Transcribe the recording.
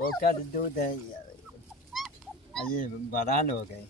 वो क्या दूध है, ये बरान हो गए।